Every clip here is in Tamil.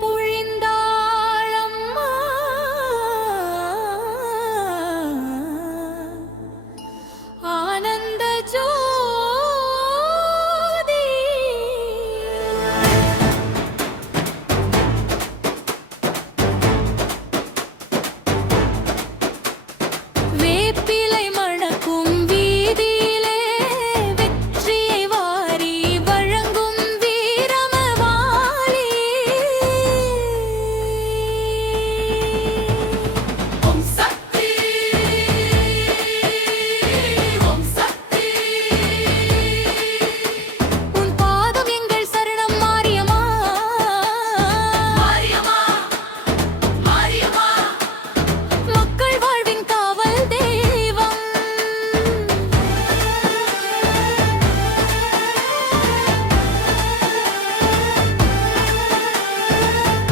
பொழிந்தாளம்மா ஆனந்த ஜோதி. வேப்பிலை மணக்கும் வீதியிலே வெற்றியை வாரி வழங்கும் வீரமவாளி. ஓம் சக்தி ஓம் சக்தி. உன் பாதம் எங்கள் சரணம் மாரியம்மா மாரியம்மா மாரியம்மா. மக்கள் வாழ்வின் காவல் தெய்வம்.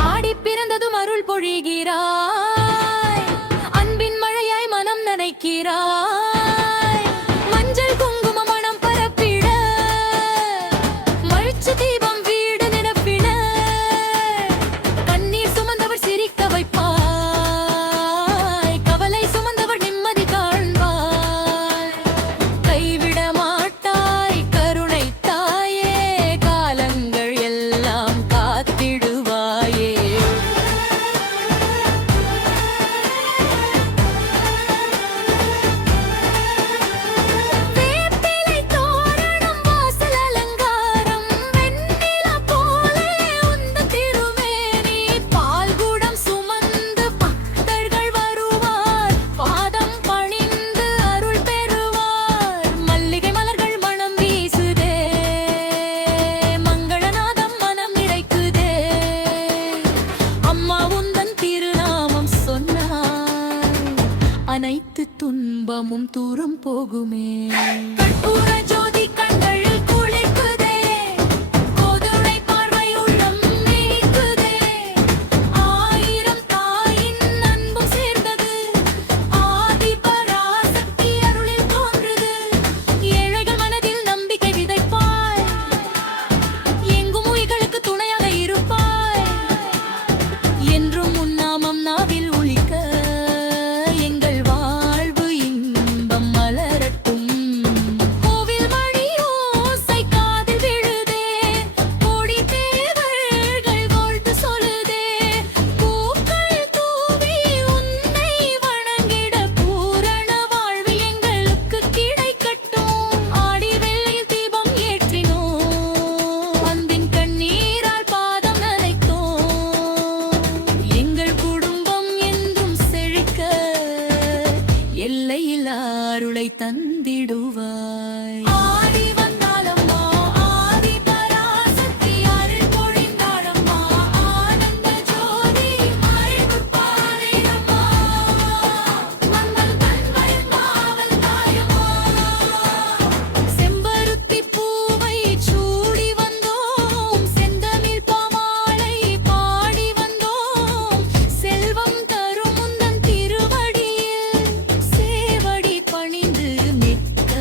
ஆடி பிறந்ததும் அருள் பொழிகிறாய், அன்பின் மழையாய் மனம் நனைக்கிறாய். மஞ்சள் குங்கும மணம் பரப்பிட, மகிழ்ச்சி தீபம் வீடு நிரப்பிட, கண்ணீர் சுமந்தவர் சிரிக்க வைப்பாய், கவலை சுமந்தவர் நிம்மதி காண்பாய். கைவிட மாட்டாய் கருணை தாயே, காலங்கள் எல்லாம் காத்திடுவாயே. வேப்பிலை தோரணம் வாசல் அலங்காரம், வெண்ணிலா போலே உந்தன் திருமேனி. பால்குடம் சுமந்து பக்தர்கள் வருவார், பாதம் பணிந்து அருள் பெறுவார். மல்லிகை மலர்கள் மனம் வீசுதே, மங்களநாதம் மனம் நிறைக்குதே. அம்மா உந்தன் திருநாமம் சொன்னாய், அனைத்து துன்பமும் தூரம் போகுமே. கற்பூர ஜோதி கண்களில் குளிக்குதே, கோதுளை பார்வை உள்ளம் நீக்குதே. ஆயிரம் தாயின் அன்பும் சேர்ந்தது, ஆதி பராசக்தி அருளில் தோன்றுது. ஏழைகள் மனதில் நம்பிக்கை விதைப்பாய், எங்கும் உயிர்களுக்கு துணையாக இருப்பாய். என்றும் உன் நாமம் நாவில் ஒலிக்க, எங்கள் வாழ்வு இன்பம் மலரட்டும். கோவில் மணி ஓசை காதில் விழுதே, கோடி தேவர்கள் வாழ்த்து சொல்லுதே. பூக்கள் தூவி உன்னை வணங்கிட, பூரண வாழ்வு எங்களுக்கு கிடைக்கட்டும். ஆடி வெள்ளியில் தீபம் ஏற்றினோம், அன்பின் கண்ணீரால் பாதம் நனைத்தோம். எங்கள் குடும்பம் என்றும் செழிக்க, எல்லையில் அருளை தந்திடுவாய். ஆடி வந்தாளம்மா ஆதி பராசக்தி, அருள் பொழிந்தாளம்மா ஆனந்த ஜோதி. அறிவுப்பாறை அம்மா, மங்கள் கண்களின் காவல் தாயம்மா. செம்பருத்தி பூவை சூடி வந்தோம், செந்தமிழ் பாமாலை பாடி வந்தோம். செல்வம் தரும் உந்தன் திருவடியில் சேவடி பணிந்து நிற்க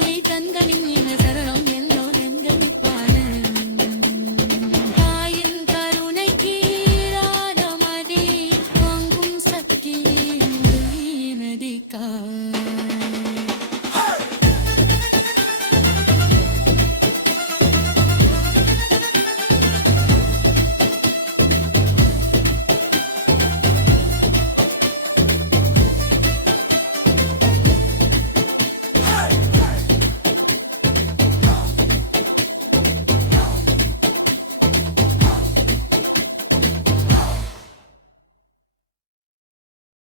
கோயில் கண்களின் இன